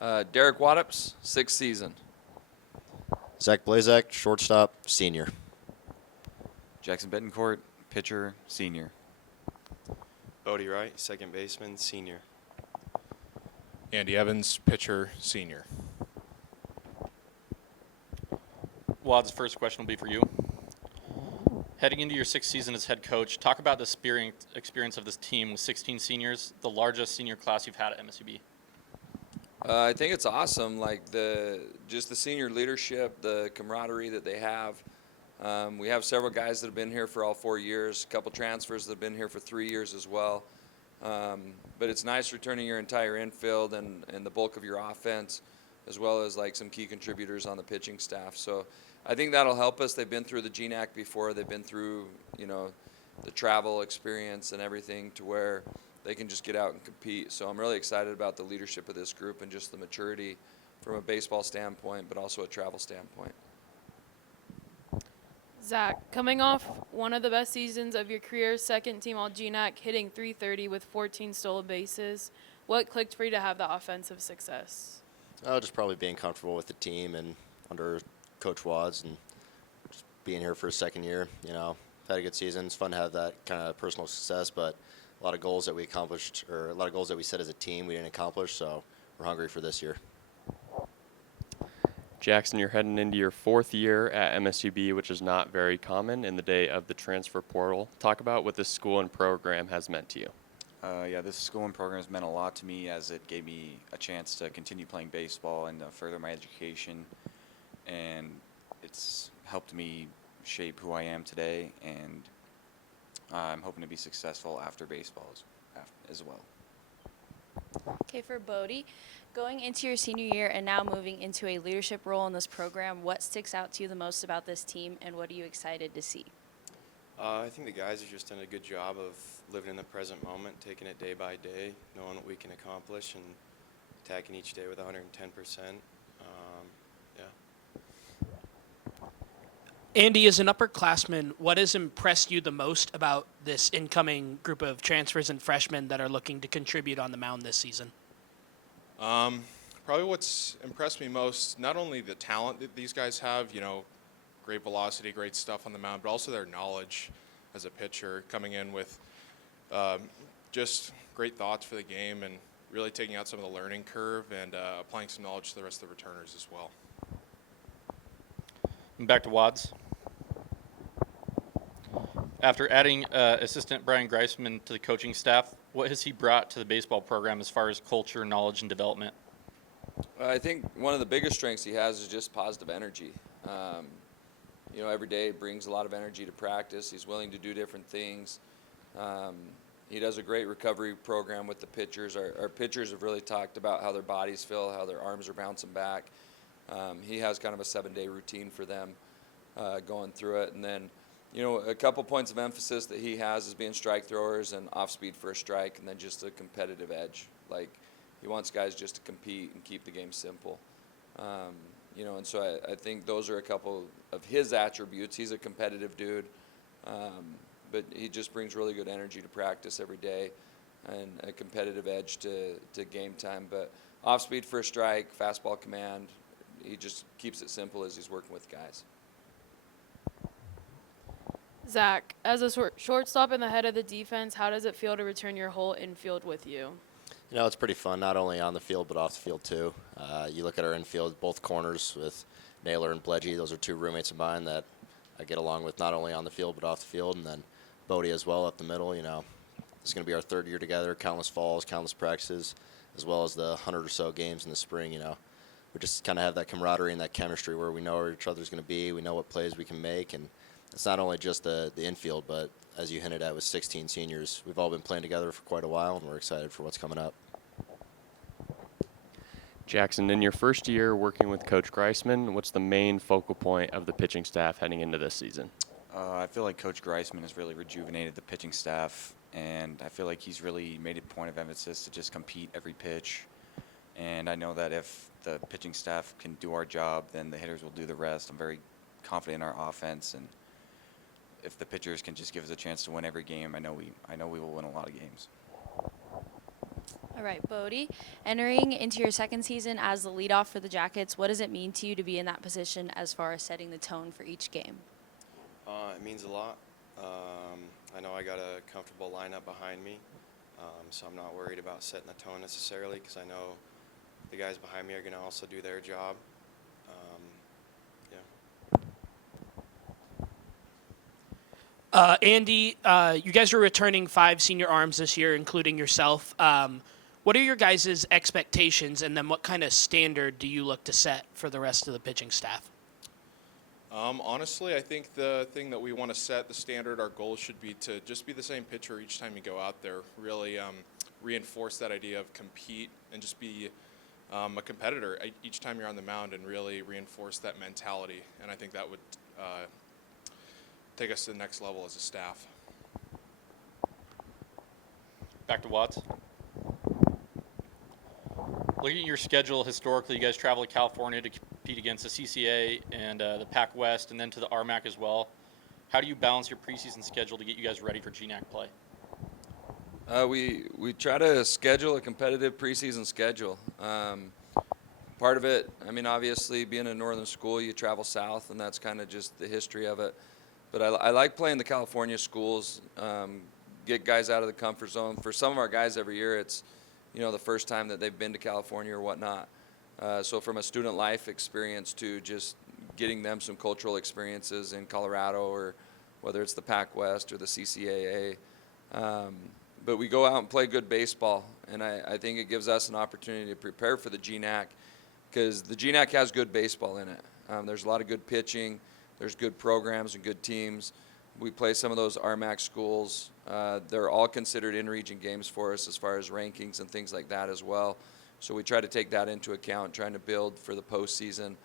Derek Waddoups, sixth season. Zack Blaszak, shortstop, senior. Jackson Betancourt, pitcher, senior. Bodee Wright, second baseman, senior. Andy Evans, pitcher, senior. Wad's first question will be for you. Heading into your sixth season as head coach, talk about the experience of this team with 16 seniors, the largest senior class you've had at MSUB. I think it's awesome, like the senior leadership, the camaraderie that they have. We have several guys that have been here for all 4 years, a couple transfers that have been here for 3 years as well. But it's nice returning your entire infield and the bulk of your offense, as well as like some key contributors on the pitching staff. So I think that'll help us. They've been through the GNAC before. They've been through, the travel experience and everything to where they can just get out and compete. So I'm really excited about the leadership of this group and just the maturity from a baseball standpoint, but also a travel standpoint. Zach, coming off one of the best seasons of your career, second team All-GNAC, hitting .330 with 14 stolen bases, what clicked for you to have the offensive success? Just probably being comfortable with the team and under Coach Wads and just being here for a second year. Had a good season. It's fun to have that kind of personal success, but a lot of goals that we accomplished, or a lot of goals that we set as a team we didn't accomplish, so we're hungry for this year. Jackson, you're heading into your fourth year at MSUB, which is not very common in the day of the transfer portal. Talk about what this school and program has meant to you. This school and program has meant a lot to me, as it gave me a chance to continue playing baseball and further my education, and it's helped me shape who I am today, and I'm hoping to be successful after baseball as well. Okay, for Bodee, going into your senior year and now moving into a leadership role in this program, what sticks out to you the most about this team, and what are you excited to see? I think the guys have just done a good job of living in the present moment, taking it day by day, knowing what we can accomplish, and attacking each day with 110%. Andy, as an upperclassman, what has impressed you the most about this incoming group of transfers and freshmen that are looking to contribute on the mound this season? Probably what's impressed me most, not only the talent that these guys have, great velocity, great stuff on the mound, but also their knowledge as a pitcher, coming in with just great thoughts for the game and really taking out some of the learning curve and applying some knowledge to the rest of the returners as well. Back to Wads. After adding assistant Brian Greisman to the coaching staff, what has he brought to the baseball program as far as culture, knowledge, and development? I think one of the biggest strengths he has is just positive energy. Every day brings a lot of energy to practice. He's willing to do different things. He does a great recovery program with the pitchers. Our pitchers have really talked about how their bodies feel, how their arms are bouncing back. He has kind of a 7-day routine for them going through it. And then, a couple points of emphasis that he has is being strike throwers and off speed for a strike, and then just a competitive edge. Like, he wants guys just to compete and keep the game simple. And so I think those are a couple of his attributes. He's a competitive dude, but he just brings really good energy to practice every day and a competitive edge to game time. But off speed for a strike, fastball command, he just keeps it simple as he's working with guys. Zach, as a shortstop in the head of the defense, how does it feel to return your whole infield with you? It's pretty fun, not only on the field but off the field too. You look at our infield, both corners with Naylor and Bledgy. Those are two roommates of mine that I get along with not only on the field but off the field. And then Bodee as well up the middle. It's going to be our third year together, countless falls, countless practices, as well as the 100 or so games in the spring. We just kind of have that camaraderie and that chemistry where we know where each other's going to be, we know what plays we can make, and it's not only just the infield, but as you hinted at with 16 seniors, we've all been playing together for quite a while, and we're excited for what's coming up. Jackson, in your first year working with Coach Greisman, what's the main focal point of the pitching staff heading into this season? I feel like Coach Greisman has really rejuvenated the pitching staff, and I feel like he's really made a point of emphasis to just compete every pitch. And I know that if the pitching staff can do our job, then the hitters will do the rest. I'm very confident in our offense, and if the pitchers can just give us a chance to win every game, I know we will win a lot of games. All right, Bodee, entering into your second season as the leadoff for the Jackets, what does it mean to you to be in that position as far as setting the tone for each game? It means a lot. I know I got a comfortable lineup behind me, so I'm not worried about setting the tone necessarily because I know the guys behind me are going to also do their job. Andy, you guys are returning 5 senior arms this year, including yourself. What are your guys' expectations, and then what kind of standard do you look to set for the rest of the pitching staff? Honestly, I think the thing that we want to set, the standard, our goal should be to just be the same pitcher each time you go out there. Really reinforce that idea of compete and just be a competitor each time you're on the mound and really reinforce that mentality. And I think that would take us to the next level as a staff. Back to Watts. Looking at your schedule, historically, you guys travel to California to compete against the CCA and the Pac West, and then to the RMAC as well. How do you balance your preseason schedule to get you guys ready for GNAC play? We try to schedule a competitive preseason schedule. Part of it, I mean, obviously, being a northern school, you travel south, and that's kind of just the history of it. But I like playing the California schools, get guys out of the comfort zone. For some of our guys every year, it's the first time that they've been to California or whatnot. So from a student life experience to just getting them some cultural experiences in Colorado or whether it's the Pac West or the CCAA. But we go out and play good baseball, and I think it gives us an opportunity to prepare for the GNAC because the GNAC has good baseball in it. There's a lot of good pitching. There's good programs and good teams. We play some of those RMAC schools. They're all considered in-region games for us as far as rankings and things like that as well. So we try to take that into account, trying to build for the postseason.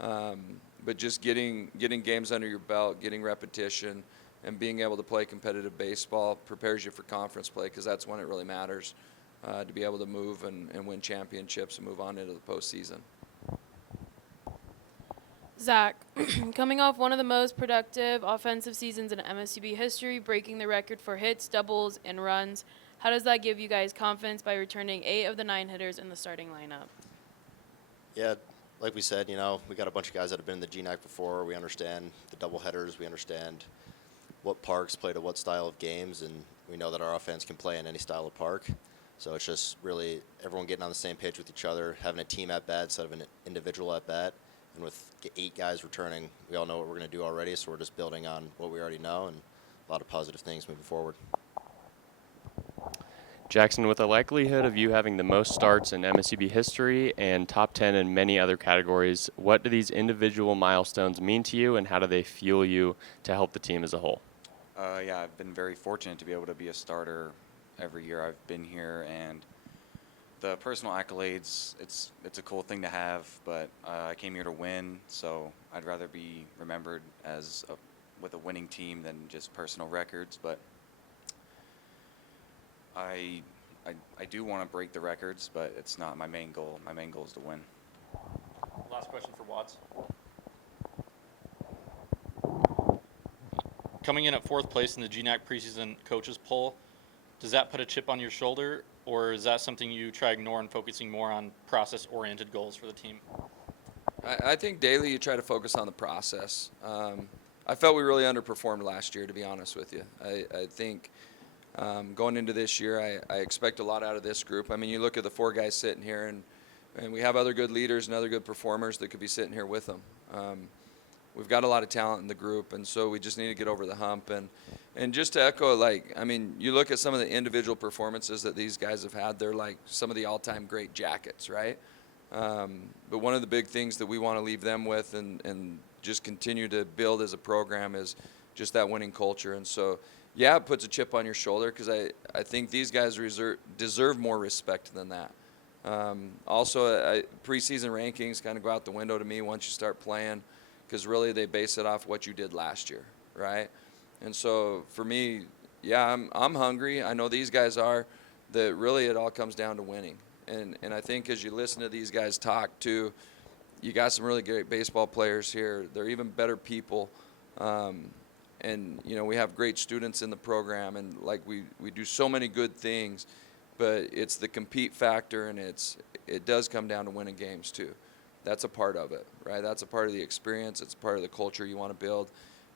But just getting games under your belt, getting repetition, and being able to play competitive baseball prepares you for conference play because that's when it really matters to be able to move and win championships and move on into the postseason. Zach, coming off one of the most productive offensive seasons in MSUB history, breaking the record for hits, doubles, and runs, how does that give you guys confidence by returning 8 of the 9 hitters in the starting lineup? Yeah, like we said, we got a bunch of guys that have been in the GNAC before. We understand the double headers. We understand what parks play to what style of games, and we know that our offense can play in any style of park. So it's just really everyone getting on the same page with each other, having a team at bat instead of an individual at bat. And with 8 guys returning, we all know what we're going to do already, so we're just building on what we already know and a lot of positive things moving forward. Jackson, with the likelihood of you having the most starts in MSUB history and top 10 in many other categories, what do these individual milestones mean to you, and how do they fuel you to help the team as a whole? Yeah, I've been very fortunate to be able to be a starter every year I've been here, and the personal accolades, it's a cool thing to have, but I came here to win, so I'd rather be remembered with a winning team than just personal records. But I do want to break the records, but it's not my main goal. My main goal is to win. Last question for Watts. Coming in at 4th place in the GNAC preseason coaches poll, does that put a chip on your shoulder, or is that something you try ignoring, focusing more on process-oriented goals for the team? I think daily you try to focus on the process. I felt we really underperformed last year, to be honest with you. I think going into this year, I expect a lot out of this group. I mean, you look at the 4 guys sitting here, and we have other good leaders and other good performers that could be sitting here with them. We've got a lot of talent in the group, and so we just need to get over the hump. And just to echo, you look at some of the individual performances that these guys have had, they're like some of the all-time great Jackets, right? But one of the big things that we want to leave them with and just continue to build as a program is just that winning culture. And so, yeah, it puts a chip on your shoulder because I think these guys deserve more respect than that. Also, preseason rankings kind of go out the window to me once you start playing because really they base it off what you did last year, right? And so for me, yeah, I'm hungry. I know these guys are. That really it all comes down to winning. And I think as you listen to these guys talk too, you got some really great baseball players here. They're even better people. And we have great students in the program, and we do so many good things. but it's the compete factor, and it does come down to winning games too. That's a part of it, right? That's a part of the experience. It's part of the culture you want to build.